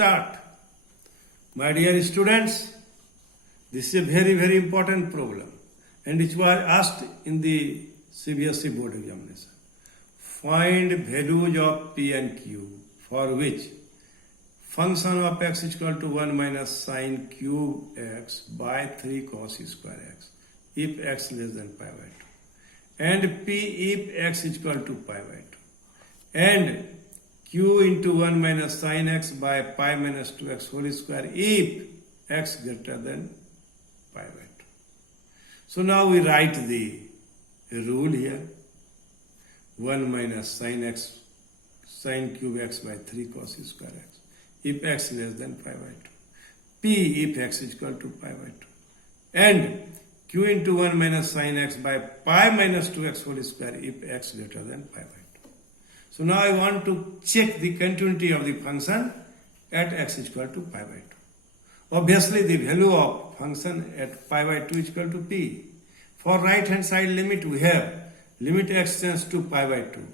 start. My dear students, this is a very, very important problem and it was asked in the CBSE board examination. Find values of P and Q for which function of x is equal to 1 minus sine cube x by 3 cos square x if x less than pi by 2 and P if x is equal to pi by 2 and q into 1 minus sine x by pi minus 2x whole square if x greater than pi by 2. So now we write the rule here. 1 minus sine cube x by 3 cos square x if x less than pi by 2. P if x is equal to pi by 2. And q into 1 minus sine x by pi minus 2x whole square if x greater than pi by 2. So now I want to check the continuity of the function at x is equal to pi by 2. Obviously the value of function at pi by 2 is equal to p. For right hand side limit we have limit x tends to pi by 2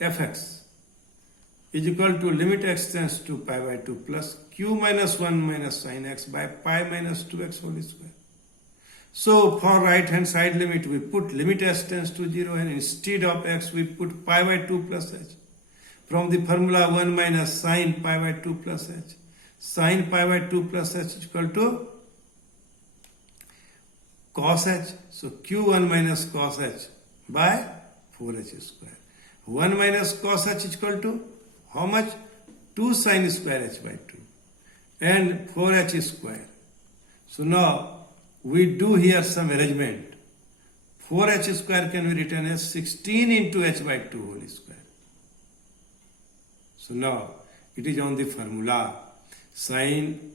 fx is equal to limit x tends to pi by 2 plus q minus 1 minus sine x by pi minus 2x whole square. So for right hand side limit we put limit s tends to 0 and instead of x we put pi by 2 plus h. From the formula 1 minus sine pi by 2 plus h. Sine pi by 2 plus h is equal to cos h. So q1 minus cos h by 4h square. 1 minus cos h is equal to how much? 2 sine square h by 2 and 4h square. So now we do here some arrangement. 4h square can be written as 16 into h by 2 whole square. So now it is on the formula sine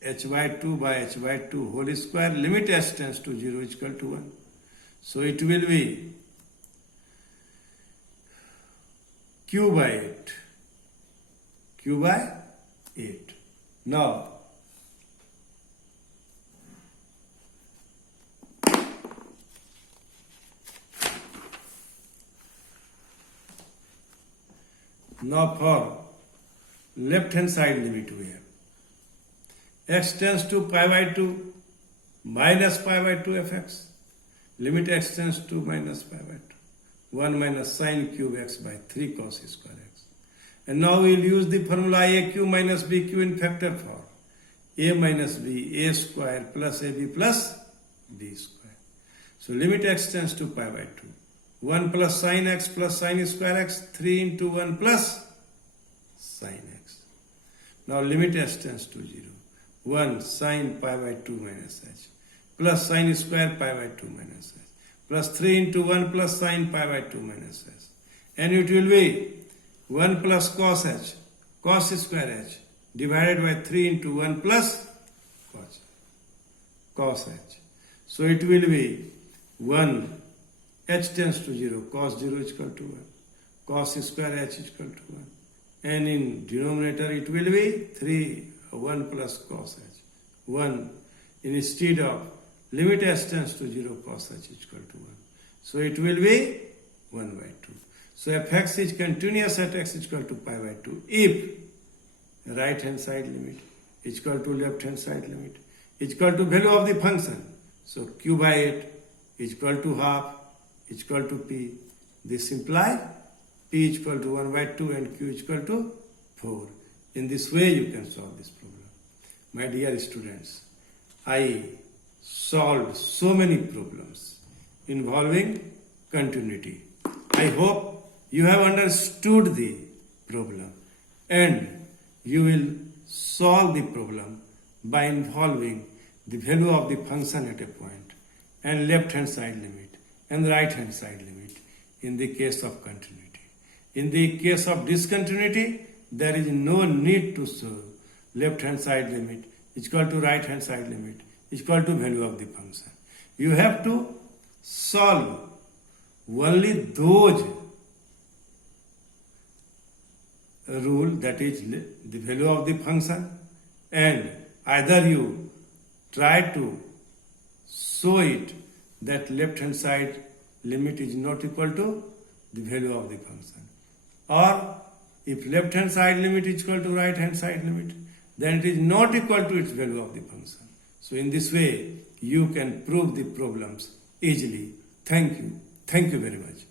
h by 2 by h by 2 whole square limit s tends to 0 is equal to 1. So it will be q by 8. Q by 8. Now for left hand side limit we have x tends to pi by 2 minus pi by 2 fx. Limit x tends to minus pi by 2. 1 minus sine cube x by 3 cos square x. And now we will use the formula aq minus bq in factor form. A minus b, a square plus ab plus b square. So limit x tends to pi by 2. 1 plus sine x plus sine square x, 3 into 1 plus sine x. Now limit s tends to 0. 1 sine pi by 2 minus h plus sine square pi by 2 minus h plus 3 into 1 plus sine pi by 2 minus h. And it will be 1 plus cos h, cos square h divided by 3 into 1 plus cos h. So it will be 1 h tends to 0, cos 0 is equal to 1, cos square h is equal to 1. And in denominator it will be 1 plus cos h. 1 instead of limit s tends to 0, cos h is equal to 1. So it will be 1 by 2. So fx is continuous at x is equal to pi by 2 if right hand side limit is equal to left hand side limit is equal to value of the function. So q by 8 is equal to half is equal to p. This implies p is equal to 1 by 2 and q is equal to 4. In this way you can solve this problem. My dear students, I solved so many problems involving continuity. I hope you have understood the problem and you will solve the problem by involving the value of the function at a point and left hand side limit and right hand side limit in the case of continuity. In the case of discontinuity, there is no need to show left hand side limit is equal to right hand side limit is equal to value of the function. You have to solve only those rule, that is the value of the function, and either you try to show it that left hand side limit is not equal to the value of the function, or if left hand side limit is equal to right hand side limit, then it is not equal to its value of the function. So in this way, you can prove the problems easily. Thank you. Thank you very much.